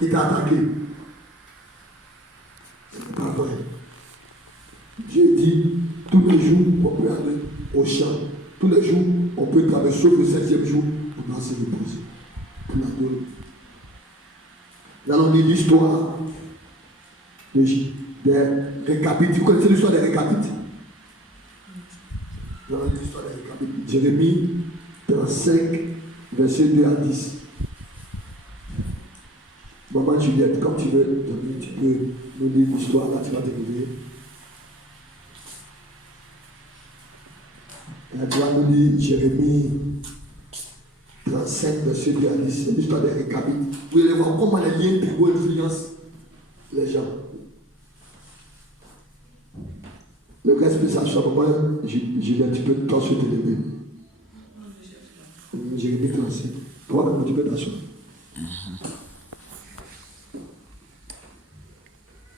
qui t'a attaqué. C'est pas vrai. J'ai dit, tous les jours, on peut aller au champ. Tous les jours, on peut traverser, sauf le 7e jour, on doit se reposer. Pour la donner. Nous allons lire l'histoire des récapites. Vous connaissez l'histoire des récapites? Nous allons lire l'histoire des récapites. Jérémie 35, verset 2 à 10. Maman Juliette, comme tu veux, tu peux nous lire l'histoire, là tu vas te réveiller. Tu vas nous lire Jérémie 35, verset 2 à 10. C'est l'histoire des récapites. Vous allez voir comment les liens pivot influencent les gens. Le reste peut s'asseoir. Maman Juliette, tu peux toi sur te lever. Jérémie 35. Toi-même, tu peux t'asseoir.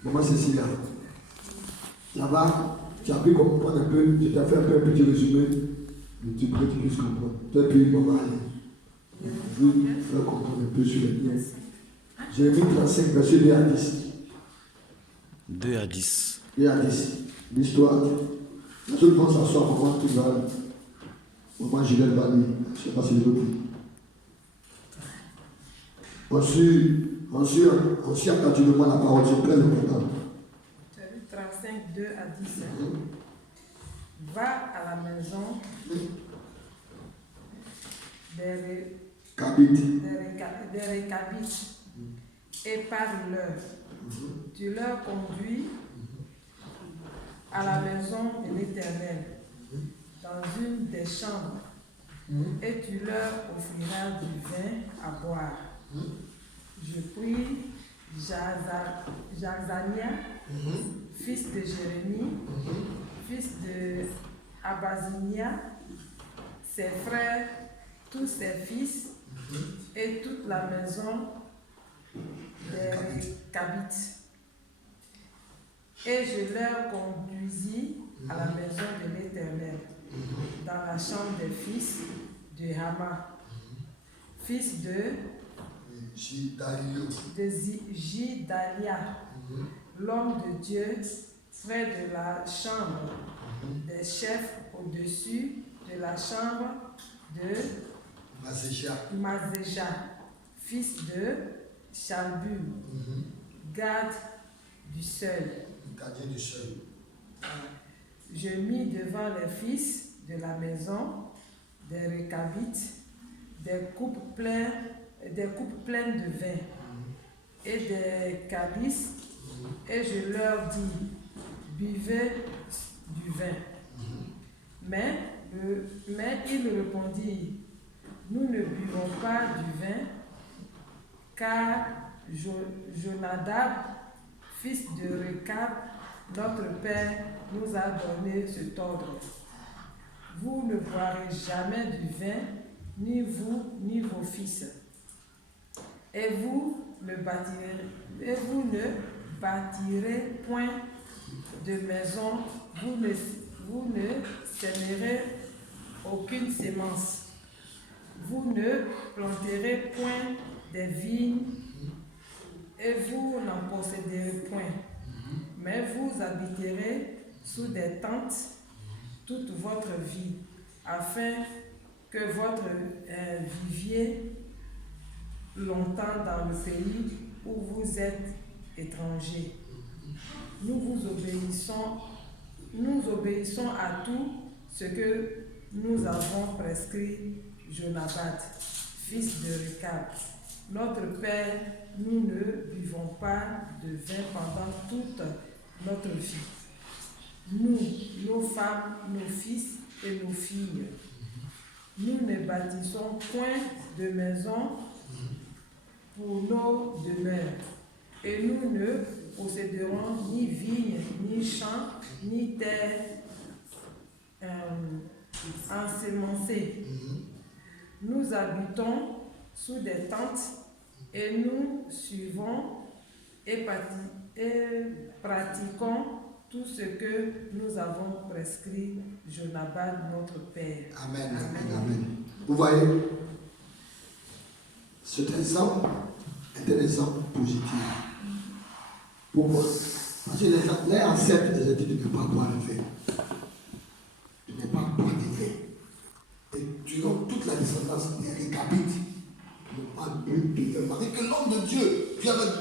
Maman Cécilia, ça va? Tu as pu comprendre un peu, je t'ai fait un petit résumé, mais tu peux plus comprendre. Toi, puis maman, je veux faire comprendre un peu sur les liens. Jérémie 35, verset 2 à 10. 2 à 10. 2 à 10. L'histoire. La seule fois s'asseoir, maman, tu vas. Maman Gilles va lire. Je ne sais pas si je veux plus. Ensuite, quand tu demandes la parole, je prends le programme. 35, 2 à 10. Va à la maison des récabites et parle-leur. Tu leur conduis à la maison de l'Éternel, dans une des chambres, et tu leur offriras du vin à boire. Je prie Jazania, fils de Jérémie, fils de Abazinia, ses frères, tous ses fils, et toute la maison des Récabites. Et je leur conduisis à la maison de l'Éternel, dans la chambre des fils de Hama, fils de Gidalia, l'homme de Dieu, près de la chambre des chefs, au-dessus de la chambre de Mazéja, fils de Shalbul, garde du seuil. Je mis devant les fils de la maison des Récabites des coupes pleines de vin et des calices, et je leur dis, buvez du vin. Mais ils répondirent, nous ne buvons pas du vin, car Jonadab, fils de Récab, notre père, nous a donné cet ordre. Vous ne boirez jamais du vin, ni vous, ni vos fils. Et vous ne bâtirez point de maison, vous ne sèmerez aucune sémence. Vous ne planterez point des vignes, et vous n'en posséderez point. Mais vous habiterez sous des tentes toute votre vie, afin que votre viviez longtemps dans le pays où vous êtes étrangers. Nous obéissons à tout ce que nous avons prescrit Jonadab, fils de Récab. Notre père, nous ne buvons pas de vin pendant toute notre vie. Nous, nos femmes, nos fils et nos filles. Nous ne bâtissons point de maison pour nos demeures, et nous ne posséderons ni vignes, ni champs, ni terre ensemencée. Nous habitons sous des tentes, et nous suivons et pratiquons tout ce que nous avons prescrit Jonadab, notre père. Amen. Amen. Amen. Vous voyez, cet exemple est un exemple positif. Pourquoi? Parce que les ancêtres les ont dit de ne pas boire le vin. De ne pas boire de vin. Et durant toute la descendance des Récabites, n'ont pas bu de vin. Parce que l'homme de Dieu, Dieu avait